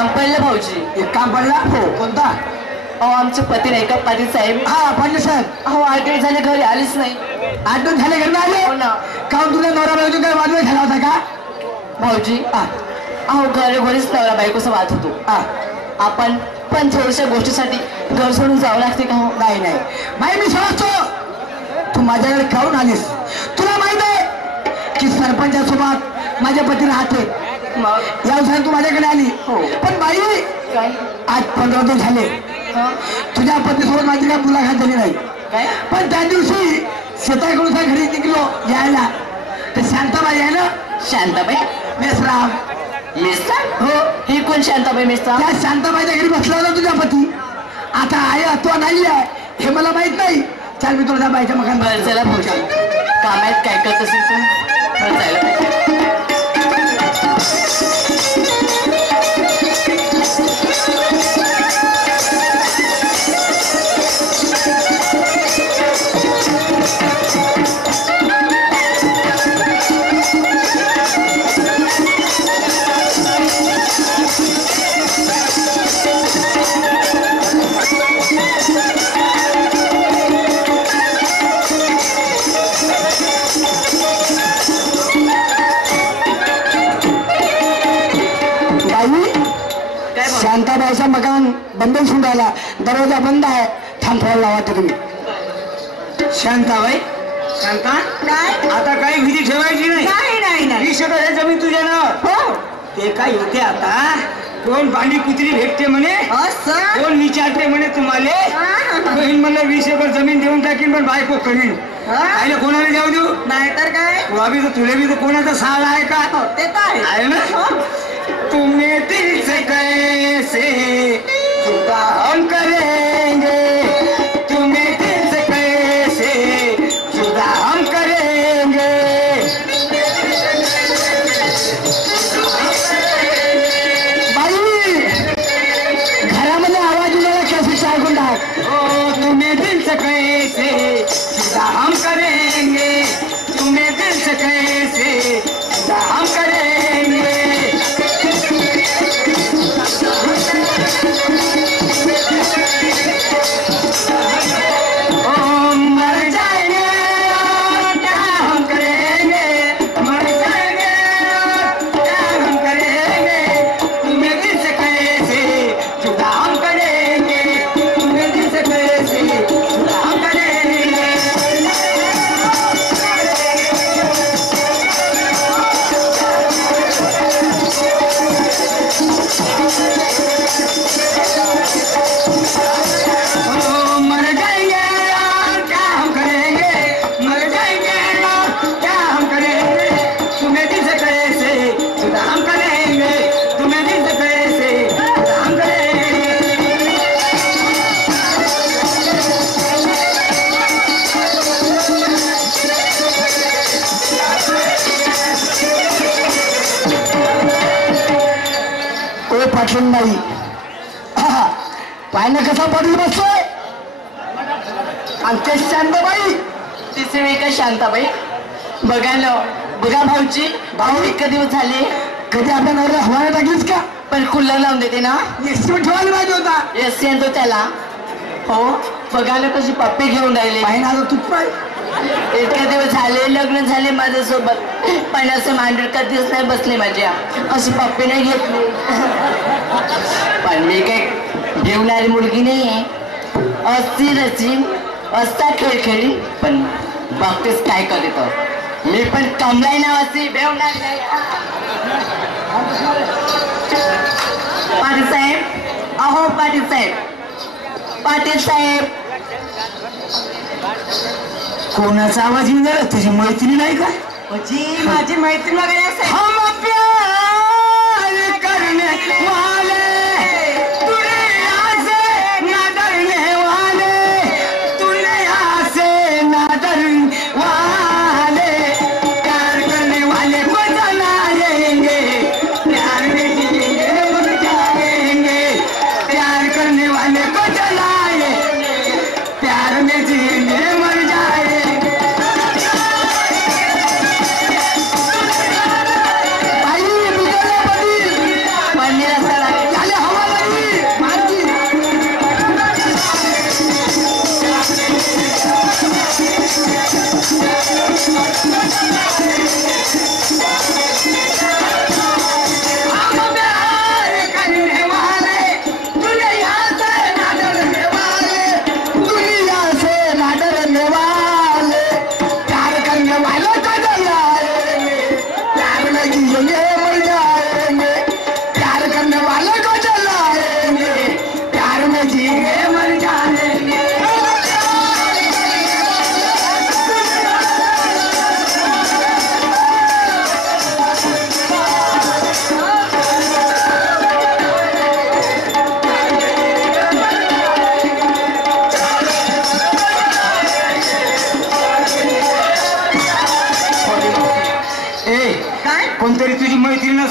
काम पडलं भाऊजी. एक काम पडला. हो. कोणता? अहो आमचे पती नाही का पाटील साहेब. हा पाटील साहेब. अहो 8 दिवस झाले घरी आलीच नाही. 8 दिवस झाले घरी आले. हो ना. काऊन तुझा नवरा बायको काय वादळ झाला होता का? भाऊजी अहो घरोघरीच नवरा बायकोचा वाद होतो. आपण पण थोड्याशा गोष्टीसाठी घर सोडून जावं लागते का? हो. नाही नाही बाई मी समजतो तू माझ्याकडे काऊन आलीस. तुला माहित आहे की सरपंचासोबत माझे पती राहते. मग या दिवसात तू माझ्याकडे आली. हो. पण बाई काय आज 15 दिवस झाले तुझ्या पतीसोबत माझी काय मुलाखत झाली नाही. काय? पण त्या दिवशी शेताकडून घरी निघलो यायला तर शांताबाई आहे ना. शांताबाई मेसराम. मिस्टर? हो. ही कोण शांताबाई मिस्टर? त्या शांताबाईच्या घरी बसला होता तुझा पती. आता आहे अथवा नाही आहे हे मला माहित नाही. चल मी तुला बाईच्या मकान. बरं चला भाऊजी. काम आहेत काय करत असेल तू. बरं जायला पाहिजे. शांताबाईचा मकान बंद होऊन राहिला. दरवाजा बंद आहे. थांब थोडा लावा तुम्ही. शांताबाई. शांता काय? आता काही विधी ठेवायची नाही. नाही नाही 20 एकर आहे जमीन तुझ्या नावावर. हो. ते काय होते आता कोण भांडी कुत्री भेटते म्हणे. असं कोण विचारते म्हणे तुम्हाला. बहीण म्हणलं 20 एकर जमीन देऊन टाकीन पण बायको करीन. आईला कोणाला जाऊ देऊ. नाहीतर काय? तुला तुला बी तर कोणाचा सहारा आहे का? ते तर आहे ना. तुम्हें दिल से कैसे जुदा हम करेंगे. तुम्हें दिल से कैसे जुदा हम करेंगे. बाई घरामध्ये आवाज उडाला कॅसेट ऐकून टाक. ओ तुम्हें दिल से कैसे जुदा हम करेंगे. तुम्हें दिल से कैसे जुदा हम करेंगे. पाटलीबाई पाहिलं कसा पडली बसतोय. आणि ते शांताबाई तिसरी वेळ का शांताबाई. बघा ना बघा भाऊजी. भाऊ इतके दिवस झाले कधी आपल्या नवऱ्या हवाला टाकलीस का? पण कुल्लर लावून देते ना. एस्टिमेट ठेवायला पाहिजे होता. एस येतो त्याला. हो बघा ना कशी पप्पी घेऊन राहिले. पाहिजे आता तूच पाय. इतके दिवस झाले लग्न झाले माझ्यासोबत पण असं मांडर कधीच नाही बसले माझ्या. अशी पप्पी नाही घेतली. पण मी काही घेवणारी मुलगी नाही आहे. अस्थिर रचीन असता खेळखेळी पण बघतेच काय करतो. मी पण कमलाई नावाची भेवणार नाही. पाटील साहेब. अहो पाटील साहेब. पाटील साहेब. कोणाचा आवाज येऊन झाला. तुझी मैत्रीण नाही का? माझी मैत्रीण वगैरे असेल. हम प्यार करने वाले दुनिया से ना डरने वाले. दुनिया से ना डरने वाले. प्यार करने वाले को जलाएंगे. प्यार में जिएंगे मर जाएंगे. प्यार करने वाले को जलाएंगे. प्यार में जिएंगे मर जाएंगे.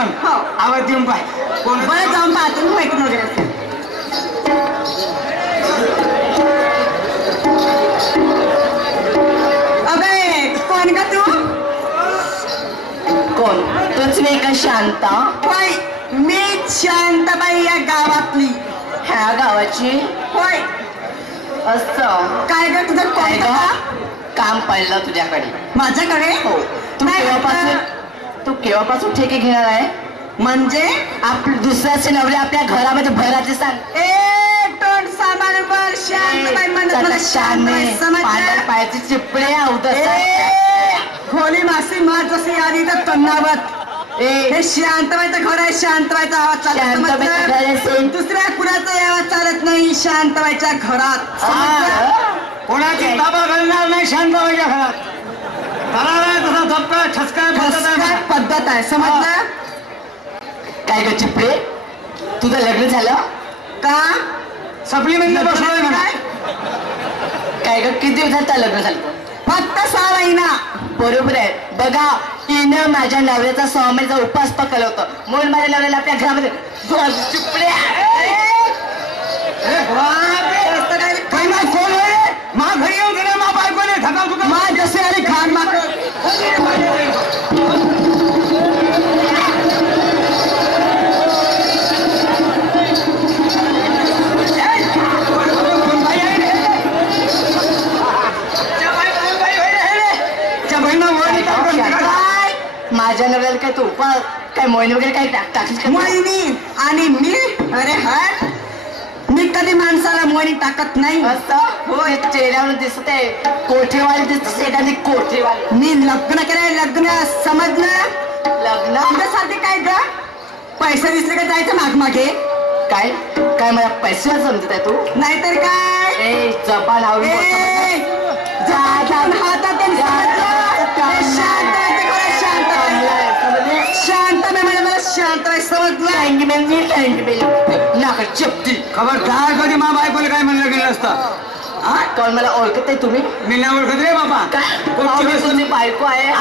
सांग हो. आवाज देऊन पाय कोण बरं जाऊन पाहतो मी मैत्रीण वगैरे असेल. अबे कोण का तू? कोण तूच मी का शांता होय मी शांताबाई या गावातली. ह्या गावाची होय असं काय ग तुझं काय कोणतं ग काम? काम पडलं तुझ्याकडे माझ्याकडे हो तू नाही, केव्हापासून ठेके घेणार आहे म्हणजे आपले दुसऱ्याचे नवरे आपल्या घरामध्ये भराचे सांग ए तोंड सामान बर शांताबाई म्हणत मला शांताबाई समजलं? पायाचे चिपळे खोली मासी मार जशी आली तर तन्नावत हे शांतबाईचं घर आहे. शांतबाईचा आवाज चालत समजलं? दुसऱ्या कुणाचा आवाज चालत नाही शांतबाईच्या घरात समजलं? कोणाची ताबा घालणार नाही शांताबाईच्या घरात करायला तसा धपका ठसका काय पद्धत आहे समजलं? काय ग चिपळे तुझं लग्न झालं का सप्लिमेंट बसलोय म्हणा काय ग किती दिवसात लग्न झालं फक्त 6 महिना. बरोबर आहे बघा तिनं माझ्या नवऱ्याचा 6 महिन्याचा उपास पकल होतं म्हणून माझ्या नवऱ्याला आपल्या घरामध्ये चिपळ्या कोण होय मा घरी येऊन गेले मा बायकोने धका तुका मा जसे आली खान माग माझ्या नवऱ्याला काय तू उपास काय मोहिनी वगैरे काय टाकलीस का मोहिनी आणि मी अरे हट मी कधी माणसाला मोहिनी टाकत नाही. हो हे चेहऱ्यावर दिसत आहे कोठेवाली दिसते एखादी कोठेवाली मी लग्न केलंय लग्न समजलं? लग्न तुझ्यासाठी काय ग पैसे दिसले का जायचं माग मागे काय काय मला पैसे समजत आहे तू नाहीतर काय ए जबान आवडून ए, जाऊन हातातून शांत नाही म्हणजे मला शांत नाही समजलं? नाका चपटी खबरदार कधी मा बायकोला काय म्हणलं गेलं असतं कोण मला ओळखत आहे तुम्ही मी नाही ओळखत रे बाबा काय तुमची बायको आहे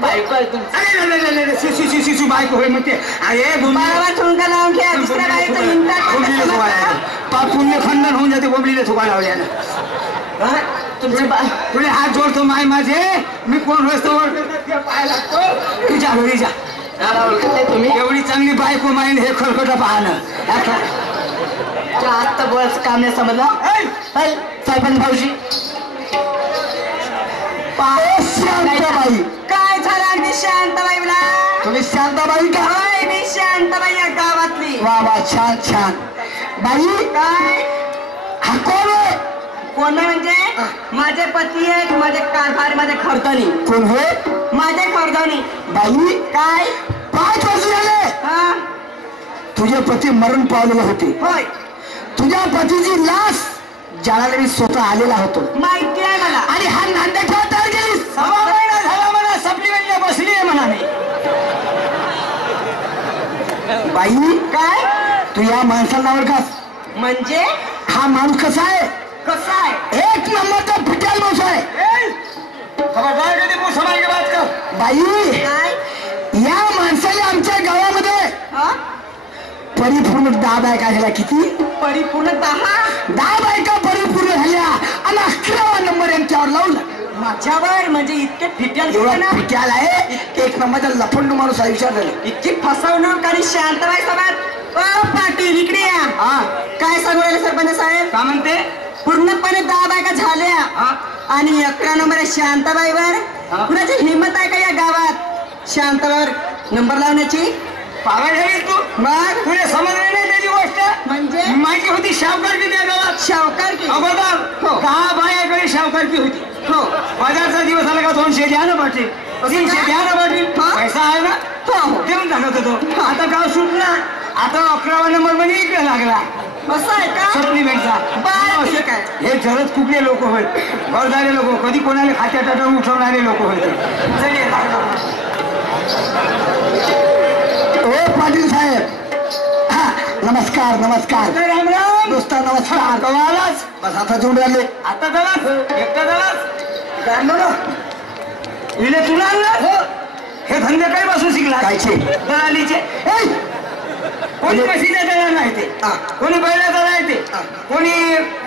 बायको आहे तुमची अरे शिशू बायको होय म्हणते अरे बाबा ठुणका लावून घ्या दुसऱ्या बाईचं इंटात पुण्य खंडन होऊन जाते बोंबलीला थुका लावल्यानं तुमची तुझे हात जोडतो माय माझे मी कोण होतो पाय लागतो तुझ्या घरी जा मला ओळखत आहे तुम्ही एवढी चांगली बायको माईन हे खरखट पाहणं आत्ता बोलायचं काम नाही समजलं सरपंच भाऊजी शांताबाई काय झालं अगदी शांताबाईला? तुम्ही शांताबाई का होय मी शांताबाई या गावातली. वा वा छान छान बाई काय हा कोण आहे कोण म्हणजे माझे पती आहेत माझे कारभार माझे खरदानी कोण हे माझे खरदानी. बाई काय 5 वर्ष झाले हा तुझे पती मरण पावलेले होते होय तुझ्या पतीची लाश जाळाला मी स्वतः आलेला होतो माहिती आहे मला. आणि हा नांदा ठेवता गेली 6 महिना झाला म्हणा सप्लिमेंटला बसली आहे म्हणा मी बाई काय तू या माणसाला ओळखास म्हणजे हा माणूस कसा आहे कसं आहे? 1 नंबरचा फिटाल माणूस आहे खबरदार कधी मुसलमान की बात कर बाई काय या माणसाने आमच्या गावामध्ये हा परिपूर्ण 10 बायका झाल्या किती परिपूर्ण 10 बायका परिपूर्ण झाल्या आणि 11वा नंबर यांच्यावर लावला माझ्यावर म्हणजे इतके फिटल एवढा फिट्याल आहे 1 नंबरचा लफंड माणूस आहे विचार झाला इतकी फसवणूक आणि शांतबाई समाज पाटील इकडे या. हा काय सांगू राहिले सरपंच साहेब? का म्हणते पूर्णपणे 10 बायका झाल्या आणि 11 नंबर आहे शांताबाईवर. कुणाची हिंमत आहे का या गावात शांताबाईवर नंबर लावण्याची? पागल झाली तू मग तुला समजली नाही त्याची गोष्ट म्हणजे माझी होती शावकारकी त्या गावात शावकार की अगोदर हो. 10 बायाकडे शावकारकी होती हो बाजारचा दिवस आला का 200 द्या ना पाटील 300 द्या ना पाटील हा? पैसा आहे ना हो हो देऊन टाकत होतो आता गाव सुटला आता 11वा नंबर मध्ये इकडे लागला असं आहे का? सप्लिमेंटचा बरं, ठीक आहे. हे जरच कुठले लोक होय घरदारे लोक कधी कोणाला खात्या टाटून उठवणारे लोक होते ओ पाटील साहेब हा नमस्कार नमस्कार राम राम दोस्ता नमस्कार कवालाच बस आता जोड राहिले आता झालाच एकटा झालाच काढलो ना इले तुला आणलं हे धंदे काही बसून शिकला कायचे? दलालीचे ए, कोणी म्हशीचा दलाल नाही ते हा. कोणी बैलाचा नाही ते कोणी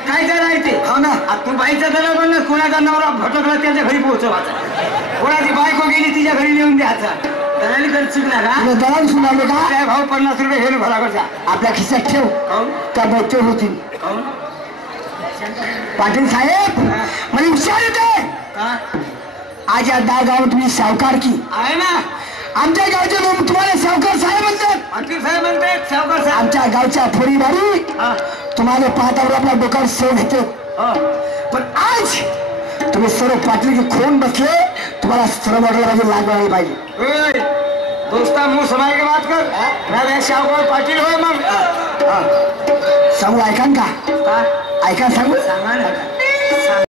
कायचा नाही ते हो ना. तू बाईचा दलाल म्हणलं कोणाचा नवरा भटकला त्याच्या घरी पोहोचवायचा कोणाची बायको गेली तिच्या घरी नेऊन द्यायचा दलाली कर चुकला का तुला दलाल सुनावले का? काय भाऊ 50 रुपये हे भराकडचा आपल्या खिशात ठेव काऊन का बच्चे होतील. काऊन पाटील साहेब मला विचार येते का आज या गावात तुम्ही सावकार की आहे ना आमच्या गावचे लोक तुम्हाला सावकार साहेब म्हणतात. पाटील साहेब म्हणते सावकार साहेब आमच्या गावच्या फोडीबारी हा. तुम्हाला पाहतावर आपल्या डोक्यावर सेव घेते. हो. पण आज तुम्ही सर्व पाटील खोन बसले तुम्हाला सर्व वाटलं पाहिजे लागवायला पाहिजे. ओय, दोस्ता मुंह समाय के बात कर राजा शाहबाई पाटील होय मग सांगू ऐकान का का ऐका सांगू सांगा ना